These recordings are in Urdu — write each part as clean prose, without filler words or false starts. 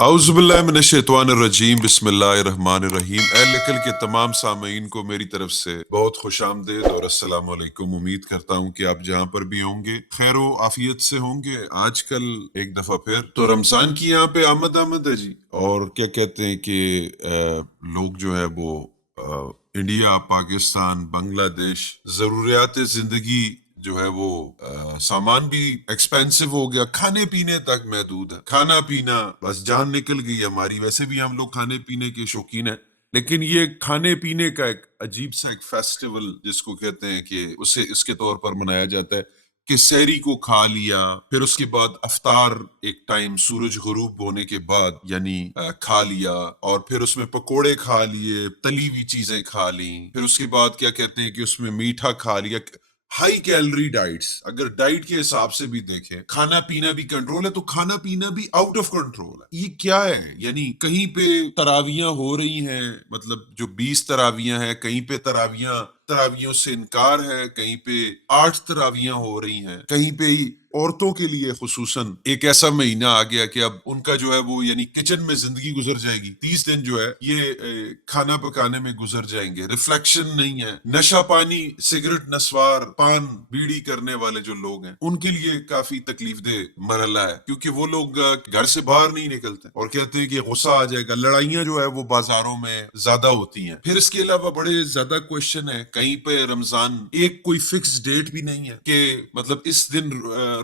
اعوذ باللہ من الشیطان الرجیم، بسم اللہ الرحمن الرحیم۔ اہل عقل کے تمام سامعین کو میری طرف سے بہت خوش آمدید اور السلام علیکم۔ امید کرتا ہوں کہ آپ جہاں پر بھی ہوں گے خیر و عافیت سے ہوں گے۔ آج کل ایک دفعہ پھر تو رمضان کی یہاں پہ آمد ہے جی، اور کیا کہتے ہیں کہ لوگ جو ہے وہ انڈیا، پاکستان، بنگلہ دیش ضروریات زندگی جو ہے وہ سامان بھی ایکسپینسو ہو گیا، کھانے پینے تک محدود ہے، کھانا پینا بس جان نکل گئی ہماری۔ ویسے بھی ہم لوگ کھانے پینے کے شوقین ہیں، لیکن یہ کھانے پینے کا ایک عجیب سا ایک فیسٹیول جس کو کہتے ہیں کہ اسے اس کے طور پر منایا جاتا ہے کہ سحری کو کھا لیا، پھر اس کے بعد افطار ایک ٹائم سورج غروب ہونے کے بعد یعنی کھا لیا، اور پھر اس میں پکوڑے کھا لیے، تلی ہوئی چیزیں کھا لیں، پھر اس کے بعد کیا کہتے ہیں کہ اس میں میٹھا کھا لیا۔ ہائی کیلری ڈائٹس، اگر ڈائٹ کے حساب سے بھی دیکھیں، کھانا پینا بھی کنٹرول ہے تو کھانا پینا بھی آؤٹ آف کنٹرول ہے۔ یہ کیا ہے؟ یعنی کہیں پہ تراویاں ہو رہی ہیں، مطلب جو 20 تراویاں ہیں، کہیں پہ تراویوں سے انکار ہے، کہیں پہ 8 تراویاں ہو رہی ہیں، کہیں پہ عورتوں کے لیے خصوصاً ایک ایسا مہینہ آ گیا کہ اب ان کا جو ہے وہ یعنی کچن میں زندگی گزر جائے گی، 30 دن جو ہے یہ کھانا پکانے میں گزر جائیں گے۔ ریفلیکشن نہیں ہے، نشہ پانی، سگریٹ نسوار، پان بیڑی کرنے والے جو لوگ ہیں ان کے لیے کافی تکلیف دہ مرحلہ ہے، کیونکہ وہ لوگ گھر سے باہر نہیں نکلتے اور کہتے ہیں کہ غصہ آ جائے گا۔ لڑائیاں جو ہے وہ بازاروں میں زیادہ ہوتی ہیں۔ پھر اس کے علاوہ بڑے زیادہ کوشچن ہے، کہیں پہ رمضان ایک کوئی فکس ڈیٹ بھی نہیں ہے کہ مطلب اس دن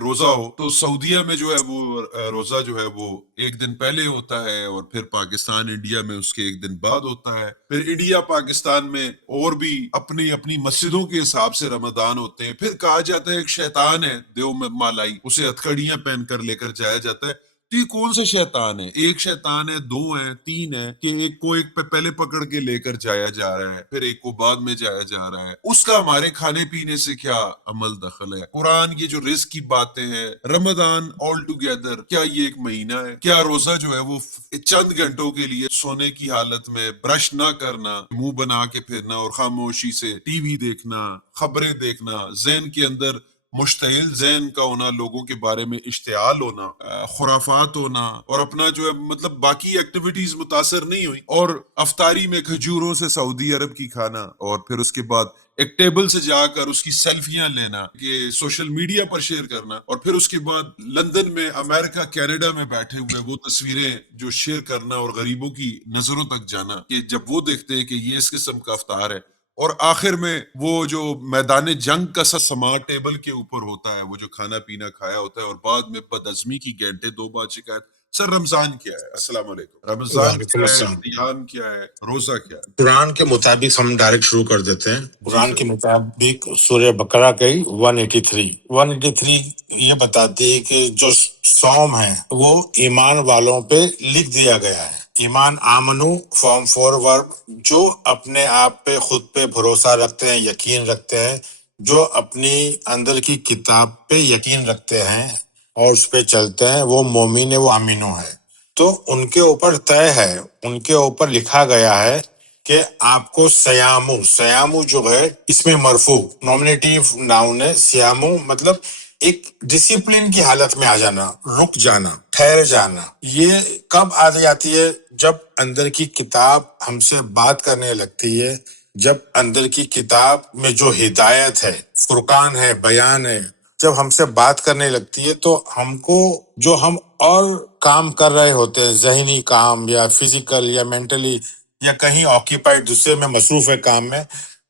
روزہ ہو، تو سعودیہ میں جو ہے وہ روزہ جو ہے وہ ایک دن پہلے ہوتا ہے، اور پھر پاکستان انڈیا میں اس کے ایک دن بعد ہوتا ہے۔ پھر انڈیا پاکستان میں اور بھی اپنی اپنی مسجدوں کے حساب سے رمضان ہوتے ہیں۔ پھر کہا جاتا ہے ایک شیطان ہے دیو میں مالائی، اسے ہتھکڑیاں پہن کر لے کر جایا جاتا ہے۔ تو یہ کون سا شیطان ہے؟ ایک شیطان ہے، دو ہیں، تین ہے، کہ ایک کو ایک پہ پہلے پکڑ کے لے کر جایا جا رہا ہے، پھر ایک کو بعد میں جایا جا رہا ہے۔ اس کا ہمارے کھانے پینے سے کیا عمل دخل ہے؟ قرآن یہ جو رزق کی باتیں ہیں، رمضان آل ٹوگیدر، کیا یہ ایک مہینہ ہے؟ کیا روزہ جو ہے وہ چند گھنٹوں کے لیے سونے کی حالت میں برش نہ کرنا، منہ بنا کے پھرنا اور خاموشی سے ٹی وی دیکھنا، خبریں دیکھنا، ذہن کے اندر مشتعل ذہن کا ہونا، لوگوں کے بارے میں اشتعال ہونا، خرافات ہونا، اور اپنا جو ہے مطلب باقی ایکٹیویٹیز متاثر نہیں ہوئی، اور افطاری میں کھجوروں سے سعودی عرب کی کھانا، اور پھر اس کے بعد ایک ٹیبل سے جا کر اس کی سیلفیاں لینا کہ سوشل میڈیا پر شیئر کرنا، اور پھر اس کے بعد لندن میں، امریکہ، کینیڈا میں بیٹھے ہوئے وہ تصویریں جو شیئر کرنا اور غریبوں کی نظروں تک جانا کہ جب وہ دیکھتے ہیں کہ یہ اس قسم کا افطار ہے، اور آخر میں وہ جو میدان جنگ کا سما ٹیبل کے اوپر ہوتا ہے، وہ جو کھانا پینا کھایا ہوتا ہے، اور بعد میں بدہضمی کی گھنٹے دو بعد شکایت۔ سر رمضان کیا ہے؟ السلام علیکم۔ رمضان وعلیکم کیا ہے؟ السلام۔ سیام کیا ہے؟ روزہ کیا ہے؟ قرآن کے مطابق ہم ڈائریکٹ شروع کر دیتے ہیں۔ جی قرآن سر۔ کے مطابق سورہ بقرہ کی 183 یہ بتاتی ہے کہ جو صوم ہے وہ ایمان والوں پہ لکھ دیا گیا ہے۔ ایمان آمنو فارم 4 ورب، جو اپنے آپ پہ خود پہ بھروسہ رکھتے ہیں، یقین رکھتے ہیں، جو اپنی اندر کی کتاب پہ یقین رکھتے ہیں اور اس پہ چلتے ہیں، وہ مومن ہے، وہ امینو ہے۔ تو ان کے اوپر طے ہے، ان کے اوپر لکھا گیا ہے کہ آپ کو سیامو جو ہے اس میں مرفوع نومینیٹیو ناؤن ہے۔ سیامو مطلب ایک ڈسپلن کی حالت میں آ جانا، رک جانا، ٹھہر جانا۔ یہ کب آ جاتی ہے؟ جب اندر کی کتاب ہم سے بات کرنے لگتی ہے، جب اندر کی کتاب میں جو ہدایت ہے، فرقان ہے، بیان ہے، جب ہم سے بات کرنے لگتی ہے تو ہم کو جو ہم اور کام کر رہے ہوتے ہیں، ذہنی کام یا فزیکل یا مینٹلی یا کہیں آکیپائڈ دوسرے میں مصروف ہے کام میں،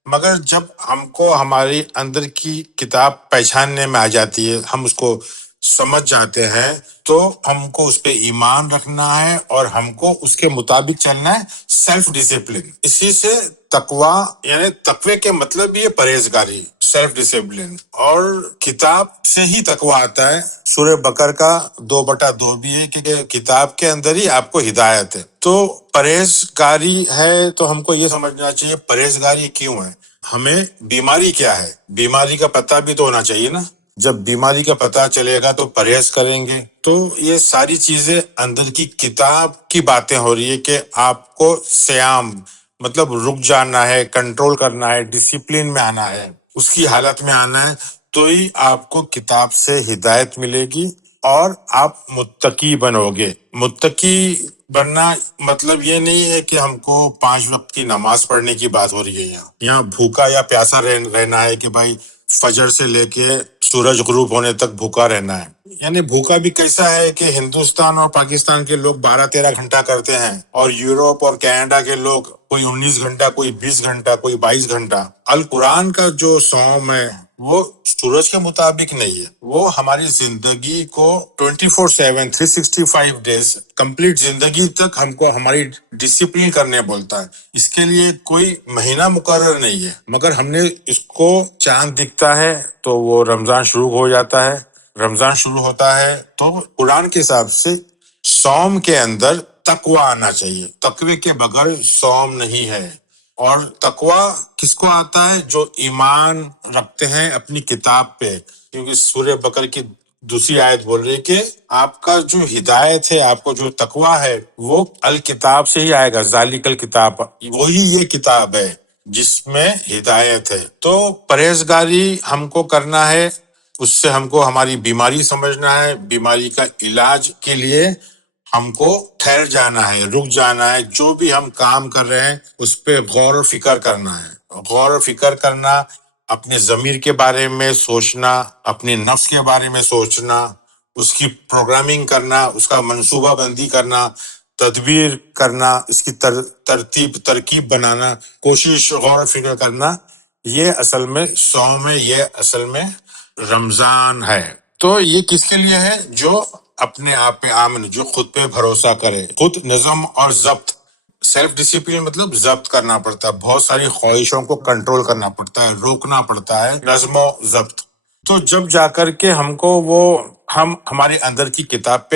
مگر جب ہم کو ہماری اندر کی کتاب پہچاننے میں آ جاتی ہے، ہم اس کو سمجھ جاتے ہیں، تو ہم کو اس پہ ایمان رکھنا ہے اور ہم کو اس کے مطابق چلنا ہے، سیلف ڈسپلن۔ اسی سے تقوی، یعنی تقوی کے مطلب یہ پرہیزگاری، سیلف ڈسپلن، اور کتاب سے ہی تقوی آتا ہے۔ سورہ بقرہ کا 2/2 بھی ہے کہ کتاب کے اندر ہی آپ کو ہدایت ہے۔ تو پرہیزگاری ہے تو ہم کو یہ سمجھنا چاہیے پرہیزگاری کیوں ہے، ہمیں بیماری کیا ہے، بیماری کا پتہ بھی تو ہونا چاہیے نا۔ جب بیماری کا پتہ چلے گا تو پرہیز کریں گے۔ تو یہ ساری چیزیں اندر کی کتاب کی باتیں ہو رہی ہے کہ آپ کو سیام مطلب رک جانا ہے، کنٹرول کرنا ہے، ڈسپلن میں آنا ہے، اس کی حالت میں آنا ہے، تو ہی آپ کو کتاب سے ہدایت ملے گی، اور آپ متقی بنو گے. متقی بننا مطلب یہ نہیں ہے کہ ہم کو 5 وقت کی نماز پڑھنے کی بات ہو رہی ہے. یہاں بھوکا یا پیاسا رہنا ہے کہ بھائی فجر سے لے کے سورج غروب ہونے تک بھوکا رہنا ہے. یعنی بھوکا بھی کیسا ہے کہ ہندوستان اور پاکستان کے لوگ 12-13 گھنٹہ کرتے ہیں، اور یوروپ اور کینیڈا کے لوگ کوئی 19 گھنٹہ، کوئی 20 گھنٹہ، کوئی 22 گھنٹہ. القرآن کا جو صوم ہے وہ سورج کے مطابق نہیں ہے، وہ ہماری زندگی کو 24/7 365 ڈیز کمپلیٹ زندگی تک ہم کو ہماری ڈسپلن کرنے بولتا ہے. اس کے لیے کوئی مہینہ مقرر نہیں ہے، مگر ہم نے اس کو چاند دکھتا ہے تو وہ رمضان شروع ہو جاتا ہے. رمضان شروع ہوتا ہے تو قرآن کے حساب سے صوم کے اندر تقوی آنا چاہیے. تقوی کے بغیر صوم نہیں ہے. اور تقوی کس کو آتا ہے؟ جو ایمان رکھتے ہیں اپنی کتاب پہ، کیونکہ سورہ بقرہ کی دوسری آیت بول رہی ہے کہ آپ کا جو ہدایت ہے، آپ کو جو تقوی ہے وہ الکتاب سے ہی آئے گا. ذالک الکتاب، وہی یہ کتاب ہے جس میں ہدایت ہے. تو پرہیزگاری ہم کو کرنا ہے، اس سے ہم کو ہماری بیماری سمجھنا ہے. بیماری کا علاج کے لیے ہم کو ٹھہر جانا ہے، رک جانا ہے. جو بھی ہم کام کر رہے ہیں اس پہ غور و فکر کرنا ہے. غور و فکر کرنا، اپنے ضمیر کے بارے میں سوچنا، اپنے نفس کے بارے میں سوچنا، اس کی پروگرامنگ کرنا، اس کا منصوبہ بندی کرنا، تدبیر کرنا، اس کی ترکیب بنانا، کوشش، غور و فکر کرنا، یہ اصل میں صوم ہے، یہ اصل میں رمضان ہے. تو یہ کس کے لیے ہے؟ جو اپنے آپ پہ آمن، جو خود پہ بھروسہ کرے. خود نظم اور ضبط، سیلف ڈسپلن مطلب ضبط کرنا پڑتا ہے. بہت ساری خواہشوں کو کنٹرول کرنا پڑتا ہے، روکنا پڑتا ہے، نظم و ضبط. تو جب جا کر کے ہم کو وہ ہم ہمارے اندر کی کتاب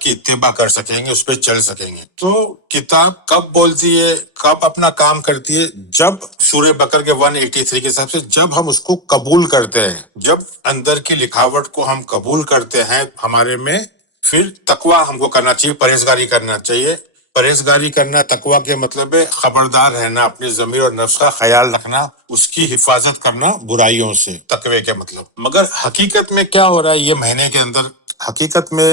کی اتباع کر سکیں گے، اس پہ چل سکیں گے. تو کتاب کب بولتی ہے، کب اپنا کام کرتی ہے؟ جب سورہ بقرہ کے 183 کے حساب سے جب ہم اس کو قبول کرتے ہیں، جب اندر کی لکھاوٹ کو ہم قبول کرتے ہیں ہمارے میں، پھر تقوی ہم کو کرنا چاہیے، پرہیزگاری کرنا چاہیے. پرہیزگاری کرنا، تقوی کے مطلب ہے خبردار رہنا، اپنے ضمیر اور نفس کا خیال رکھنا، اس کی حفاظت کرنا برائیوں سے، تقوی کے مطلب. مگر حقیقت میں کیا ہو رہا ہے یہ مہینے کے اندر؟ حقیقت میں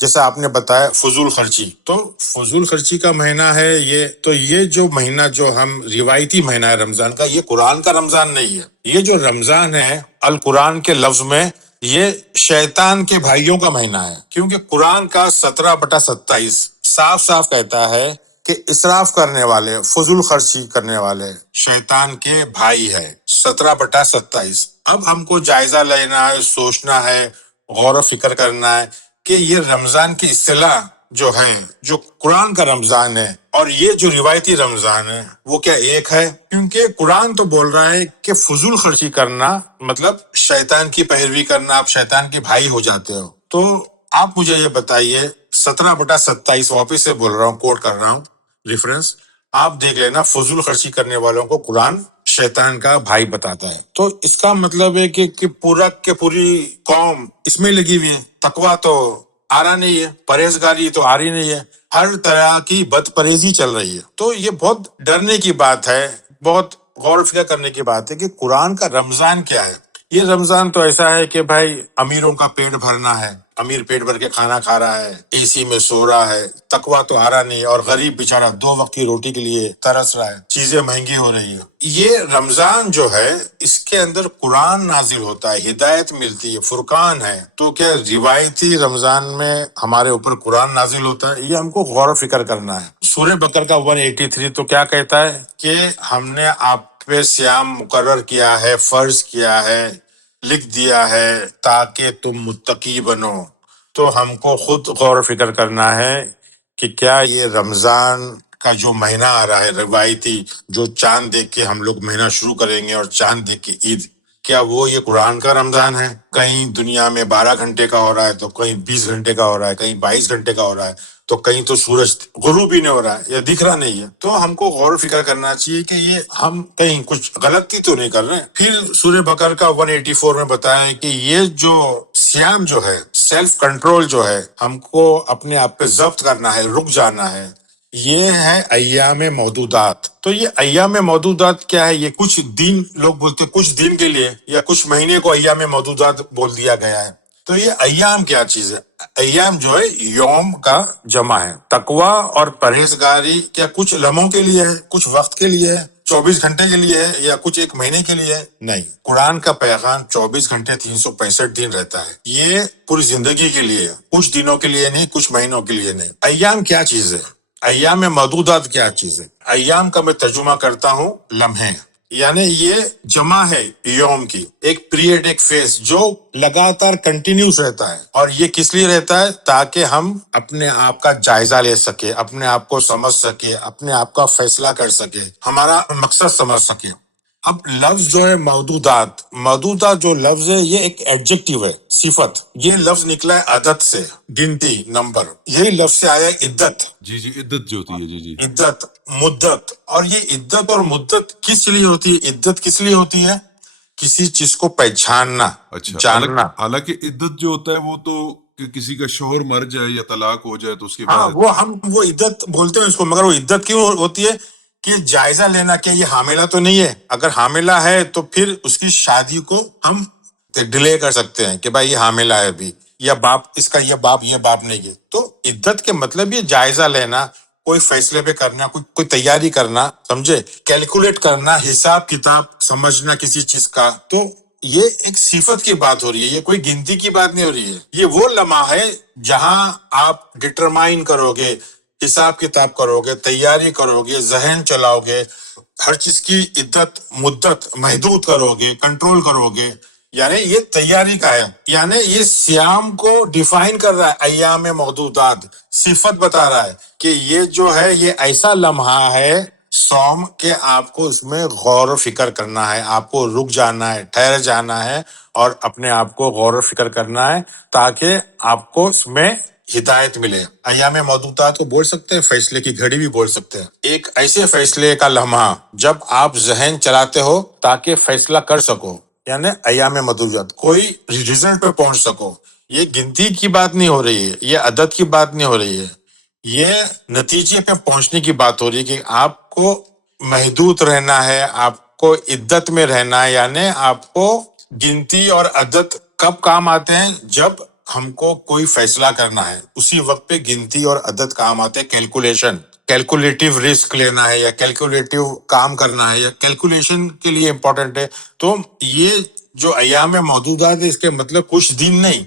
جیسا آپ نے بتایا فضول خرچی، تو فضول خرچی کا مہینہ ہے یہ. تو یہ جو مہینہ جو ہم روایتی مہینہ ہے رمضان کا، یہ قرآن کا رمضان نہیں ہے. یہ جو رمضان ہے القرآن کے لفظ میں یہ شیطان کے بھائیوں کا مہینہ ہے، کیونکہ قرآن کا 17/27 صاف صاف کہتا ہے کہ اسراف کرنے والے، فضول خرچی کرنے والے شیطان کے بھائی ہے. 17/27. اب ہم کو جائزہ لینا ہے، سوچنا ہے، غور و فکر کرنا ہے کہ یہ رمضان کی اصطلاح جو ہے، جو قرآن کا رمضان ہے اور یہ جو روایتی رمضان ہے، وہ کیا ایک ہے؟ کیونکہ قرآن تو بول رہا ہے کہ فضول خرچی کرنا مطلب شیطان کی پیروی کرنا، آپ شیطان کے بھائی ہو جاتے ہو. تو آپ مجھے یہ بتائیے، 17/27 واپس سے بول رہا ہوں، کوٹ کر رہا ہوں ریفرنس، آپ دیکھ لینا. فضول خرچی کرنے والوں کو قرآن شیطان کا بھائی بتاتا ہے. تو اس کا مطلب ہے کہ پورا کے پوری قوم اس میں لگی ہوئی ہے. تقویٰ تو آ رہا نہیں ہے، پرہیزگاری تو آ رہی نہیں ہے، ہر طرح کی بد پرہیزی چل رہی ہے. تو یہ بہت ڈرنے کی بات ہے، بہت غور و فکر کرنے کی بات ہے کہ قرآن کا رمضان کیا ہے. یہ رمضان تو ایسا ہے کہ بھائی امیروں کا پیٹ بھرنا ہے، امیر پیٹ بھر کے کھانا کھا رہا ہے، اے سی میں سو رہا ہے، تقویٰ تو آ رہا نہیں ہے، اور غریب بیچارہ 2 وقت کی روٹی کے لیے ترس رہا ہے، چیزیں مہنگی ہو رہی ہیں. یہ رمضان جو ہے اس کے اندر قرآن نازل ہوتا ہے، ہدایت ملتی ہے، فرقان ہے. تو کیا روایتی رمضان میں ہمارے اوپر قرآن نازل ہوتا ہے؟ یہ ہم کو غور و فکر کرنا ہے. سورہ بقرہ کا 183 تو کیا کہتا ہے کہ ہم نے آپ پہ سیام مقرر کیا ہے، فرض کیا ہے، لکھ دیا ہے تاکہ تم متقی بنو. تو ہم کو خود غور و فکر کرنا ہے کہ کیا یہ رمضان کا جو مہینہ آ رہا ہے روایتی، جو چاند دیکھ کے ہم لوگ مہینہ شروع کریں گے اور چاند دیکھ کے عید، کیا وہ یہ قرآن کا رمضان ہے؟ کہیں دنیا میں 12 گھنٹے کا ہو رہا ہے، تو کہیں 20 گھنٹے کا ہو رہا ہے، کہیں 22 گھنٹے کا ہو رہا ہے، تو کہیں تو سورج غروب ہی نہیں ہو رہا ہے یا دکھ رہا نہیں ہے. تو ہم کو غور و فکر کرنا چاہیے کہ یہ ہم کہیں کچھ غلطی تو نہیں کر رہے ہیں. پھر سورہ بقرہ کا 184 میں بتایا ہے کہ یہ جو سیام جو ہے، سیلف کنٹرول جو ہے، ہم کو اپنے آپ پہ ضبط کرنا ہے، رک جانا ہے. یہ ہے ایام معدودات. تو یہ ایام معدودات کیا ہے؟ یہ کچھ دن، لوگ بولتے کچھ دن کے لیے یا کچھ مہینے کو ایام معدودات بول دیا گیا ہے. تو یہ ایام کیا چیز ہے؟ ایام جو ہے یوم کا جمع ہے. تقوی اور پرہیزگاری کیا کچھ لمحوں کے لیے ہے، کچھ وقت کے لیے ہے، 24 گھنٹے کے لیے ہے، یا کچھ ایک مہینے کے لیے ہے؟ نہیں. قرآن کا پیغام 24 گھنٹے 365 دن رہتا ہے. یہ پوری زندگی کے لیے ہے، کچھ دنوں کے لیے نہیں، کچھ مہینوں کے لیے نہیں. ایام کیا چیز ہے؟ ایام معدودات کیا چیز ہے؟ ایام کا میں ترجمہ کرتا ہوں لمحے، یعنی یہ جمع ہے یوم کی، ایک پیریڈ، ایک فیز جو لگاتار کنٹینیوس رہتا ہے. اور یہ کس لیے رہتا ہے؟ تاکہ ہم اپنے آپ کا جائزہ لے سکے، اپنے آپ کو سمجھ سکے، اپنے آپ کا فیصلہ کر سکے، ہمارا مقصد سمجھ سکے. اب لفظ جو ہے معدودات، معدودات جو لفظ ہے یہ ایک ایڈجیکٹیو ہے، صفت. یہ لفظ نکلا ہے عدد سے، گنتی، نمبر. یہی لفظ سے آیا ہے عدت. جی عدت جو ہوتی ہے، جی عدت، مدت. اور یہ عدت اور مدت کس لیے ہوتی ہے؟ عدت کس لیے ہوتی ہے؟ کسی چیز کو پہچاننا، اچھا. جاننا. حالانکہ عدت جو ہوتا ہے وہ تو کہ کسی کا شوہر مر جائے یا طلاق ہو جائے تو اس کے ہاں، بعد. وہ عدت بولتے ہیں اس کو، مگر وہ عدت کیوں ہوتی ہے؟ کہ جائزہ لینا کہ یہ حاملہ تو نہیں ہے. اگر حاملہ ہے تو پھر اس کی شادی کو ہم ڈیلے کر سکتے ہیں کہ بھائی یہ حاملہ ہے ابھی، یا باپ اس کا یہ باپ نہیں ہے. تو عدت کے مطلب یہ جائزہ لینا، کوئی فیصلے پہ کرنا، کوئی تیاری کرنا، سمجھے، کیلکولیٹ کرنا، حساب کتاب سمجھنا کسی چیز کا. تو یہ ایک صفت کی بات ہو رہی ہے، یہ کوئی گنتی کی بات نہیں ہو رہی ہے. یہ وہ لمحہ ہے جہاں آپ ڈٹرمائن کرو گے، حساب کتاب کرو گے، تیاری کرو گے، ذہن چلاؤ گے، ہر چیز کی عدت مدت محدود کرو گے، کنٹرول کرو گے. یعنی یہ تیاری کا ہے، یعنی یہ سیام کو ڈیفائن کر رہا ہے. ایام محدودات صفت بتا رہا ہے کہ یہ جو ہے یہ ایسا لمحہ ہے سوم کہ آپ کو اس میں غور و فکر کرنا ہے، آپ کو رک جانا ہے، ٹھہر جانا ہے، اور اپنے آپ کو غور و فکر کرنا ہے تاکہ آپ کو اس میں ہدایت ملے. ایام معدودات کو بول سکتے ہیں فیصلے کی گھڑی بھی بول سکتے ہیں. ایک ایسے فیصلے کا لمحہ جب آپ ذہن چلاتے ہو تاکہ فیصلہ کر سکو، یعنی ایام معدودات، کوئی ریزلٹ پہ پہنچ سکو. یہ گنتی کی بات نہیں ہو رہی ہے، یہ عدد کی بات نہیں ہو رہی ہے، یہ نتیجے پہ پہنچنے کی بات ہو رہی ہے کہ آپ کو محدود رہنا ہے، آپ کو عدت میں رہنا ہے. یعنی آپ کو گنتی اور عدد کب کام آتے ہیں؟ جب ہم کو کوئی فیصلہ کرنا ہے، اسی وقت پہ گنتی اور عدد کام آتے ہیں. کیلکولیشن، کیلکولیٹو رسک لینا ہے، یا کیلکولیٹو کام کرنا ہے، یا کیلکولیشن کے لیے امپورٹنٹ ہے. تو یہ جو ایام محدودات ہے اس کے مطلب کچھ دن نہیں،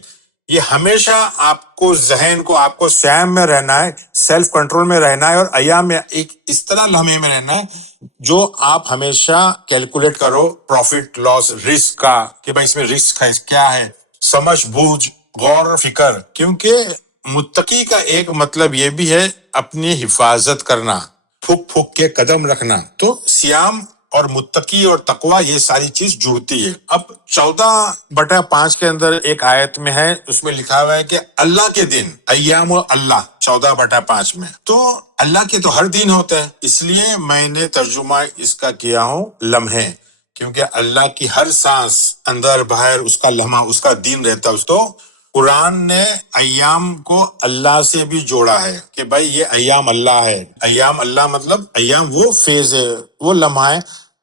یہ ہمیشہ آپ کو ذہن کو، آپ کو سیم میں رہنا ہے، سیلف کنٹرول میں رہنا ہے، اور ایام میں ایک اس طرح لمحے میں رہنا ہے جو آپ ہمیشہ کیلکولیٹ کرو پروفٹ لاس رسک کا، کہ بھائی اس میں رسک ہے، کیا ہے، سمجھ بوجھ، غور و فکر. کیونکہ متقی کا ایک مطلب یہ بھی ہے اپنی حفاظت کرنا، پھک پھک کے قدم رکھنا. تو سیام اور متقی اور تقوی یہ ساری چیز جڑتی ہے. اب 14/5 کے اندر ایک آیت میں ہے، اس میں لکھا ہوا ہے کہ اللہ کے دن، ایام اللہ 14/5 میں. تو اللہ کے تو ہر دن ہوتا ہے، اس لیے میں نے ترجمہ اس کا کیا ہوں لمحے، کیونکہ اللہ کی ہر سانس اندر باہر اس کا لمحہ، اس کا دن رہتا ہے. تو قرآن نے ایام کو اللہ سے بھی جوڑا ہے کہ بھائی یہ ایام اللہ ہے. ایام اللہ مطلب ایام وہ فیز ہے، وہ لمحہ ہے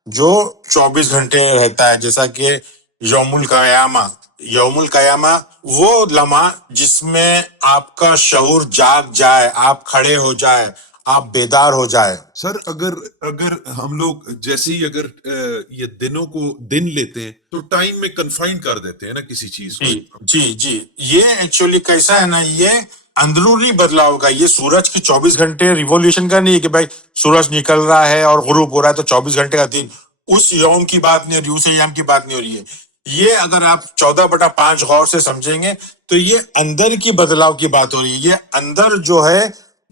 جو 24 گھنٹے رہتا ہے. جیسا کہ یوم القیامہ، یوم القیامہ وہ لمحہ جس میں آپ کا شعور جاگ جائے، آپ کھڑے ہو جائے، آپ بیدار ہو جائے. سر اگر ہم لوگ جیسے ہی اگر یہ دنوں کو دن لیتے ہیں تو ٹائم میں کنفائن کر دیتے ہیں نا کسی چیز کو. جی یہ ایکچولی کیسا ہے نا، یہ اندرونی بدلاؤ کا. یہ سورج کی 24 گھنٹے ریولیوشن کا نہیں ہے کہ بھائی سورج نکل رہا ہے اور غروب ہو رہا ہے تو 24 گھنٹے کا دن، اس یوم کی بات نہیں ہو رہی، اس ایام کی بات نہیں ہو رہی ہے. یہ اگر آپ 14/5 غور سے سمجھیں گے تو یہ اندر کی بدلاؤ کی بات ہو رہی ہے. یہ اندر جو ہے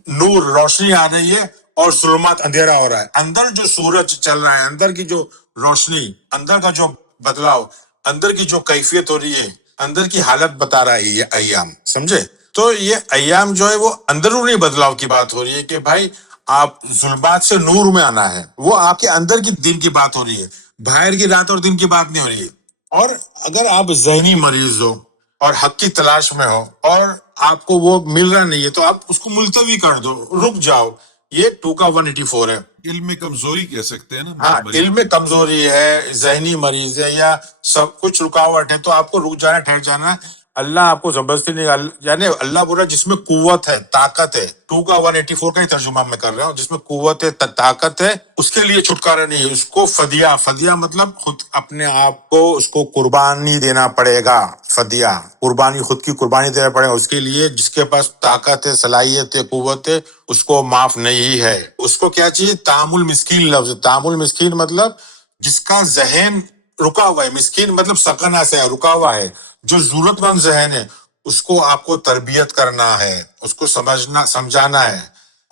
نور، روشنی آ رہی ہے، اور ظلمات، اندھیرا ہو رہا ہے. اندر جو سورج چل رہا ہے، اندر کی جو روشنی، اندر کا جو بدلاؤ، اندر کی جو کیفیت ہو رہی ہے، اندر کی حالت بتا رہا ہے یہ ایام، سمجھے. تو یہ ایام جو ہے وہ اندرونی بدلاؤ کی بات ہو رہی ہے کہ بھائی آپ ظلمات سے نور میں آنا ہے. وہ آپ کے اندر کی دن کی بات ہو رہی ہے، باہر کی رات اور دن کی بات نہیں ہو رہی ہے. اور اگر آپ ذہنی مریض ہو اور حق کی تلاش میں ہو اور آپ کو وہ مل رہا نہیں ہے تو آپ اس کو ملتوی کر دو، رک جاؤ. یہ 2 کا 184 ہے. علم میں کمزوری کہہ سکتے ہیں نا. ہاں، علم میں کمزوری ہے، ذہنی مریض ہے، یا سب کچھ رکاوٹ ہے، تو آپ کو رک جانا، ٹھہر جانا. اللہ آپ کو زبردستی نہیں یعنی اللہ بول رہا ہے جس میں قوت ہے، طاقت ہے. 2 کا 184 کا ہی ترجمہ میں کر رہا ہوں. جس میں قوت ہے، طاقت ہے، اس کے لیے چھٹکارا نہیں ہے. اس کو فدیہ مطلب خود اپنے آپ کو اس کو قربانی دینا پڑے گا. فدیہ قربانی، خود کی قربانی دینا پڑے گا. اس کے لیے جس کے پاس طاقت ہے، صلاحیت ہے، قوت ہے، اس کو معاف نہیں ہے. اس کو کیا چاہیے؟ طعام المسکین لفظ. طعام المسکین مطلب جس کا ذہن رکا ہوا ہے. مسکین مطلب سکنا سے ہے، رکا ہوا ہے. جو ضرورت مند ذہن ہے اس کو آپ کو تربیت کرنا ہے، اس کو سمجھانا ہے.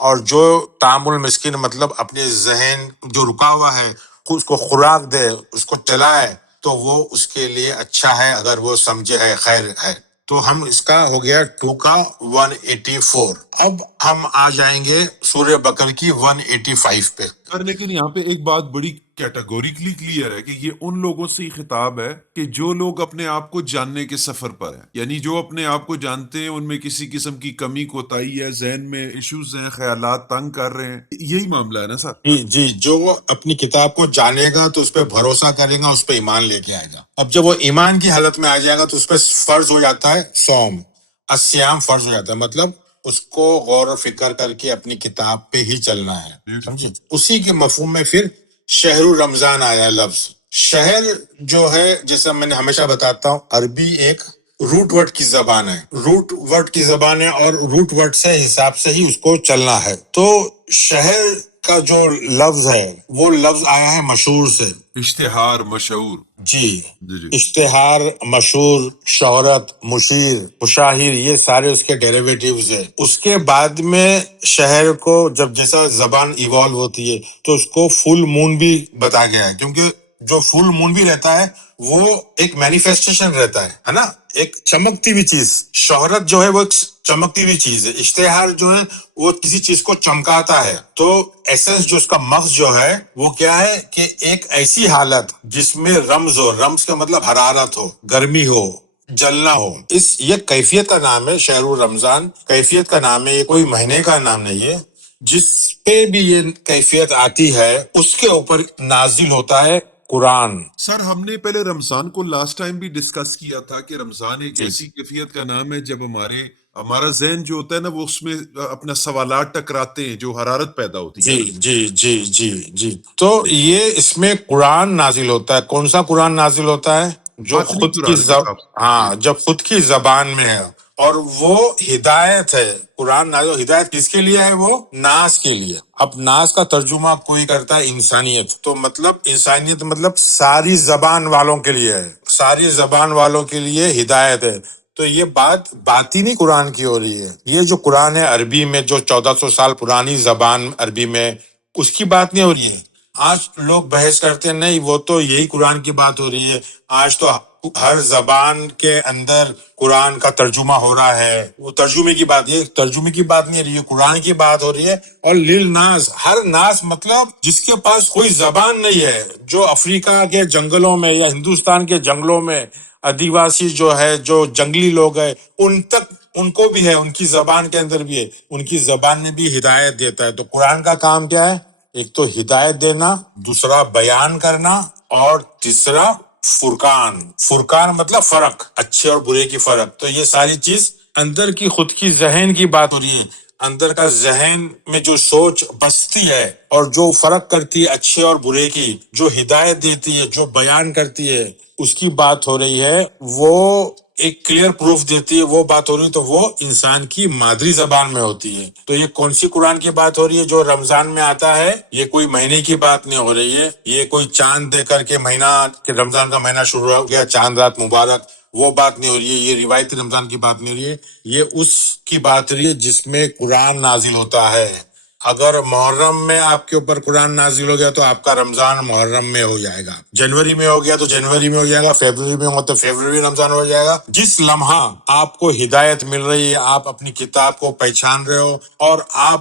اور جو طعام المسکین مطلب اپنے ذہن جو رکا ہوا ہے اس کو خوراک دے، اس کو چلائے، تو وہ اس کے لیے اچھا ہے اگر وہ سمجھے ہے، خیر ہے. تو ہم اس کا ہو گیا 2 کا 184. اب ہم آ جائیں گے سورہ بقرہ کی 185 پہ. سر لیکن یہاں پہ ایک بات بڑی کیٹیگوریکلی کلیئر ہے کہ یہ ان لوگوں سے ہی خطاب ہے کہ جو لوگ اپنے آپ کو جاننے کے سفر پر ہیں، یعنی جو اپنے آپ کو جانتے ہیں ان میں کسی قسم کی کمی کوتاہی ہے، ذہن میں ایشوز ہیں، خیالات تنگ کر رہے ہیں، یہی معاملہ ہے نا سر؟ جی جو وہ اپنی کتاب کو جانے گا تو اس پہ بھروسہ کرے گا، اس پہ ایمان لے کے آئے گا. اب جب وہ ایمان کی حالت میں آ جائے گا تو اس پہ فرض ہو جاتا ہے صوم، الصیام فرض ہو جاتا ہے. مطلب اس کو غور و فکر کر کے اپنی کتاب پہ ہی چلنا ہے. سمجھے؟ اسی کے مفہوم میں پھر شہر رمضان آیا ہے لفظ. شہر جو ہے جیسا میں نے ہمیشہ بتاتا ہوں، عربی ایک روٹ ورڈ کی زبان ہے. روٹ ورڈ کی زبان ہے اور روٹ ورڈ سے حساب سے ہی اس کو چلنا ہے. تو شہر کا جو لفظ ہے وہ لفظ آیا ہے مشہور سے. اشتہار، مشہور. جی جی اشتہار، مشہور، شہرت، مشیر، مشاہیر، یہ سارے اس کے ڈیریویٹیوز ہیں. اس کے بعد میں شہر کو جب جیسا زبان ایوالو ہوتی ہے تو اس کو فل مون بھی بتایا گیا ہے، کیونکہ جو فل مون بھی رہتا ہے وہ ایک مینیفیسٹیشن رہتا ہے نا، ایک چمکتی ہوئی چیز. شہرت جو ہے وہ ایک چمکتی ہوئی چیز ہے. اشتہار جو ہے وہ کسی چیز کو چمکاتا ہے. تو ایسنس جو اس کا مغز جو ہے وہ کیا ہے کہ ایک ایسی حالت جس میں رمز ہو. رمز کا مطلب حرارت ہو، گرمی ہو، جلنا ہو. یہ کیفیت کا نام ہے. شہر رمضان کیفیت کا نام ہے، یہ کوئی مہینے کا نام نہیں ہے. جس پہ بھی یہ کیفیت آتی ہے اس کے اوپر نازل ہوتا ہے قرآن. سر ہم نے پہلے رمضان کو لاسٹ ٹائم بھی ڈسکس کیا تھا کہ رمضان ایک ایسی کیفیت کا نام ہے جب ہمارا ذہن جو ہوتا ہے نا وہ اس میں اپنا سوالات ٹکراتے ہیں، جو حرارت پیدا ہوتی ہے. جی تو یہ اس میں قرآن نازل ہوتا ہے. کون سا قرآن نازل ہوتا ہے؟ جو باطنی خود کی قرآن کے حساب سے. ہاں جب خود کی زبان میں ہے، اور وہ ہدایت ہے. قرآن نازل ہدایت کس کے لیے ہے؟ وہ ناس کے لیے. اب ناس کا ترجمہ کوئی کرتا ہے انسانیت، تو مطلب انسانیت مطلب ساری زبان والوں کے لیے ہے، ساری زبان والوں کے لیے ہدایت ہے. تو یہ بات باطنی قرآن کی ہو رہی ہے. یہ جو قرآن ہے عربی میں، جو 1400 سال پرانی زبان عربی میں، اس کی بات نہیں ہو رہی ہے. آج لوگ بحث کرتے ہیں نہیں وہ تو یہی قرآن کی بات ہو رہی ہے. آج تو ہر زبان کے اندر قرآن کا ترجمہ ہو رہا ہے. وہ ترجمے کی بات، یہ ترجمے کی بات نہیں رہی ہے، قرآن کی بات ہو رہی ہے. اور للناس، ہر ناس مطلب جس کے پاس کوئی زبان نہیں ہے، جو افریقہ کے جنگلوں میں یا ہندوستان کے جنگلوں میں آدیواسی جو ہے، جو جنگلی لوگ ہیں، ان تک ان کو بھی ہے، ان کی زبان کے اندر بھی ہے، ان کی زبان میں بھی ہدایت دیتا ہے. تو قرآن کا کام کیا ہے؟ ایک تو ہدایت دینا، دوسرا بیان کرنا، اور تیسرا فرقان. فرقان مطلب فرق، اچھے اور برے کی فرق. تو یہ ساری چیز اندر کی خود کی ذہن کی بات ہو رہی ہے. اندر کا ذہن میں جو سوچ بستی ہے اور جو فرق کرتی ہے اچھے اور برے کی، جو ہدایت دیتی ہے، جو بیان کرتی ہے، اس کی بات ہو رہی ہے. وہ ایک کلیئر پروف دیتی ہے، وہ بات ہو رہی ہے. تو وہ انسان کی مادری زبان میں ہوتی ہے. تو یہ کون سی قرآن کی بات ہو رہی ہے جو رمضان میں آتا ہے؟ یہ کوئی مہینے کی بات نہیں ہو رہی ہے. یہ کوئی چاند دے کر کے مہینہ کہ رمضان کا مہینہ شروع ہو گیا، چاند رات مبارک، وہ بات نہیں ہو رہی ہے. یہ روایتی رمضان کی بات نہیں ہو رہی ہے. یہ اس کی بات ہو رہی ہے جس میں قرآن نازل ہوتا ہے. اگر محرم میں آپ کے اوپر قرآن نازل ہو گیا تو آپ کا رمضان محرم میں ہو جائے گا. جنوری میں ہو گیا تو جنوری میں ہو جائے گا. فیبروری میں ہو تو فیبروری رمضان ہو جائے گا. جس لمحہ آپ کو ہدایت مل رہی ہے، آپ اپنی کتاب کو پہچان رہے ہو اور آپ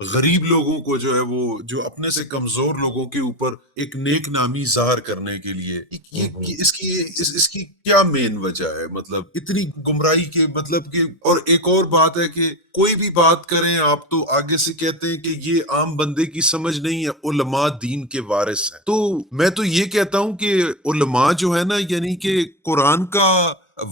غریب لوگوں کو جو ہے وہ جو اپنے سے کمزور لوگوں کے اوپر ایک نیک نامی ظاہر کرنے کے لیے اس کی کیا مین وجہ ہے؟ مطلب اتنی گمراہی کے مطلب کہ، اور ایک اور بات ہے کہ کوئی بھی بات کریں آپ تو آگے سے کہتے ہیں کہ یہ عام بندے کی سمجھ نہیں ہے، علماء دین کے وارث ہیں۔ تو میں تو یہ کہتا ہوں کہ علماء جو ہے نا، یعنی کہ قرآن کا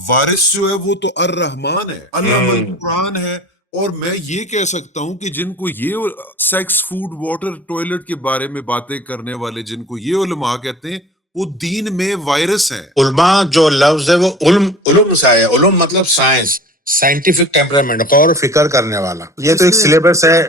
وارث جو ہے وہ تو الرحمن ہے، علم القرآن ہے۔ اور میں یہ کہہ سکتا ہوں کہ جن کو یہ سیکس، فوڈ، واٹر، ٹوائلٹ کے بارے میں باتیں کرنے والے جن کو یہ علماء کہتے ہیں، وہ دین میں وائرس ہیں۔ علماء جو لفظ ہے وہ علم سے ہے، علم مطلب سائنس، سائنٹیفک ٹیمپرامنٹ، غور و فکر کرنے والا۔ یہ تو ایک سلیبس ہے،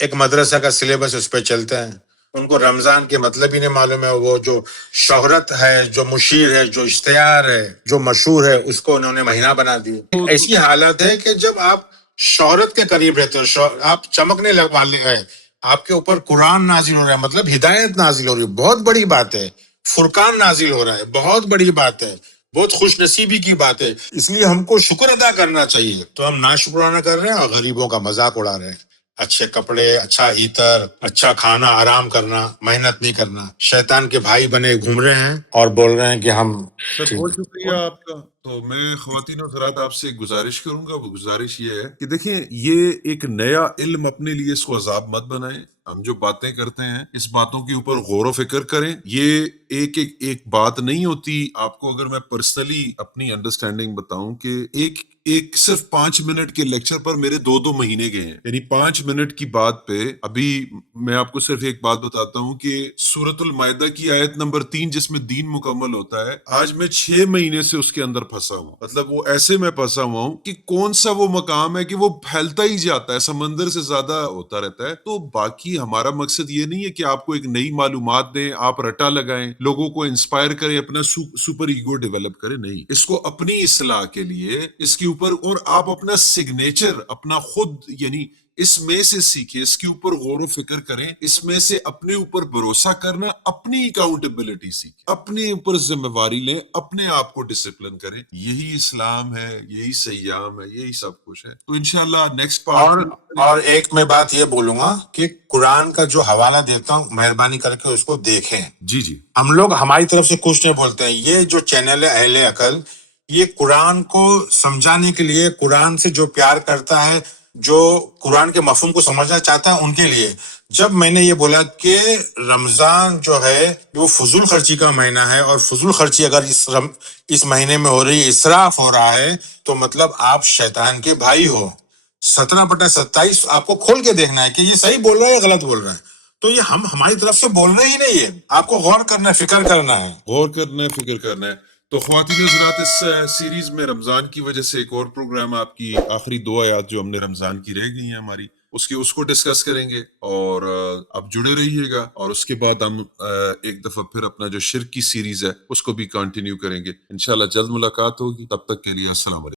ایک مدرسہ کا سلیبس اس پہ چلتے ہیں۔ ان کو رمضان کے مطلب ہی نہیں معلوم ہے، وہ جو شہرت ہے، جو مشیر ہے، جو اشتہار ہے، جو مشہور ہے، اس کو انہوں نے مہینہ بنا دی۔ ایسی حالت ہے کہ جب آپ شہرت کے قریب رہتے ہو، آپ چمکنے والے ہیں، آپ کے اوپر قرآن نازل ہو رہا ہے، مطلب ہدایت نازل ہو رہی ہے، بہت بڑی بات ہے۔ فرقان نازل ہو رہا ہے، بہت بڑی بات ہے، بہت خوش نصیبی کی بات ہے۔ اس لیے ہم کو شکر ادا کرنا چاہیے، تو ہم ناشکرانہ کر رہے ہیں اور غریبوں کا مذاق اڑا رہے ہیں۔ اچھے کپڑے، اچھا ہیٹر، اچھا کھانا، آرام کرنا، محنت نہیں کرنا، شیطان کے بھائی بنے گھوم رہے ہیں اور بول رہے ہیں کہ ہم سر بہت شکریہ آپ کا۔ تو میں خواتین و حضرات آپ سے ایک گزارش کروں گا، وہ گزارش یہ ہے کہ دیکھیں، یہ ایک نیا علم اپنے لیے اس کو عذاب مت بنائیں۔ ہم جو باتیں کرتے ہیں اس باتوں کے اوپر غور و فکر کریں۔ یہ ایک بات نہیں ہوتی۔ آپ کو اگر میں پرسنلی اپنی انڈرسٹینڈنگ بتاؤں کہ ایک صرف 5 منٹ کے لیکچر پر میرے 2 مہینے گئے ہیں، یعنی 5 منٹ کی بات پہ۔ ابھی میں آپ کو صرف ایک بات بتاتا ہوں کہ سورۃ المائدہ کی آیت نمبر 3 جس میں دین مکمل ہوتا ہے، آج میں 6 مہینے سے اس کے اندر پھنسا ہوں۔ مطلب وہ ایسے میں پھنسا ہوا ہوں کہ کون سا وہ مقام ہے کہ وہ پھیلتا ہی جاتا ہے، سمندر سے زیادہ ہوتا رہتا ہے۔ تو باقی ہمارا مقصد یہ نہیں ہے کہ آپ کو ایک نئی معلومات دیں، آپ رٹا لگائیں، لوگوں کو انسپائر کریں، اپنا سپر ایگو ڈیولپ کریں، نہیں۔ اس کو اپنی اصلاح کے لیے اس کے اوپر، اور آپ اپنا سگنیچر، اپنا خود، یعنی اس میں سے سیکھیں، اس کے اوپر غور و فکر کریں، اس میں سے اپنے اوپر بھروسہ کرنا، اپنی اکاؤنٹیبلٹی سیکھیں، اپنے اوپر ذمہ داری لیں، اپنے آپ کو ڈسپلن کریں۔ یہی اسلام ہے، یہی سیام ہے، یہی سب کچھ ہے۔ تو انشاءاللہ نیکسٹ پارٹ اور ایک میں بات یہ بولوں گا کہ قرآن کا جو حوالہ دیتا ہوں، مہربانی کر کے اس کو دیکھیں۔ جی ہم لوگ ہماری طرف سے کچھ نہیں بولتے ہیں، یہ جو چینل ہے اہل عقل، یہ قرآن کو سمجھانے کے لیے، قرآن سے جو پیار کرتا ہے، جو قرآن کے مفہوم کو سمجھنا چاہتا ہے، ان کے لیے۔ جب میں نے یہ بولا کہ رمضان جو ہے وہ فضول خرچی کا مہینہ ہے، اور فضول خرچی اگر اس مہینے میں ہو رہی ہے، اسراف ہو رہا ہے، تو مطلب آپ شیطان کے بھائی ہو۔ 17/27 آپ کو کھول کے دیکھنا ہے کہ یہ صحیح بول رہا ہے یا غلط بول رہا ہے۔ تو یہ ہماری طرف سے بول رہے ہی نہیں ہے، آپ کو غور کرنا ہے، فکر کرنا ہے۔ غور کرنا ہے، فکر کرنا ہے۔ تو خواتین حضرات، اس سیریز میں رمضان کی وجہ سے ایک اور پروگرام، آپ کی آخری 2 آیات جو ہم نے رمضان کی رہ گئی ہیں ہماری، اس کو ڈسکس کریں گے، اور آپ جڑے رہیے گا۔ اور اس کے بعد ہم ایک دفعہ پھر اپنا جو شرک کی سیریز ہے اس کو بھی کنٹینیو کریں گے۔ انشاءاللہ جلد ملاقات ہوگی، تب تک کے لیے السلام علیکم۔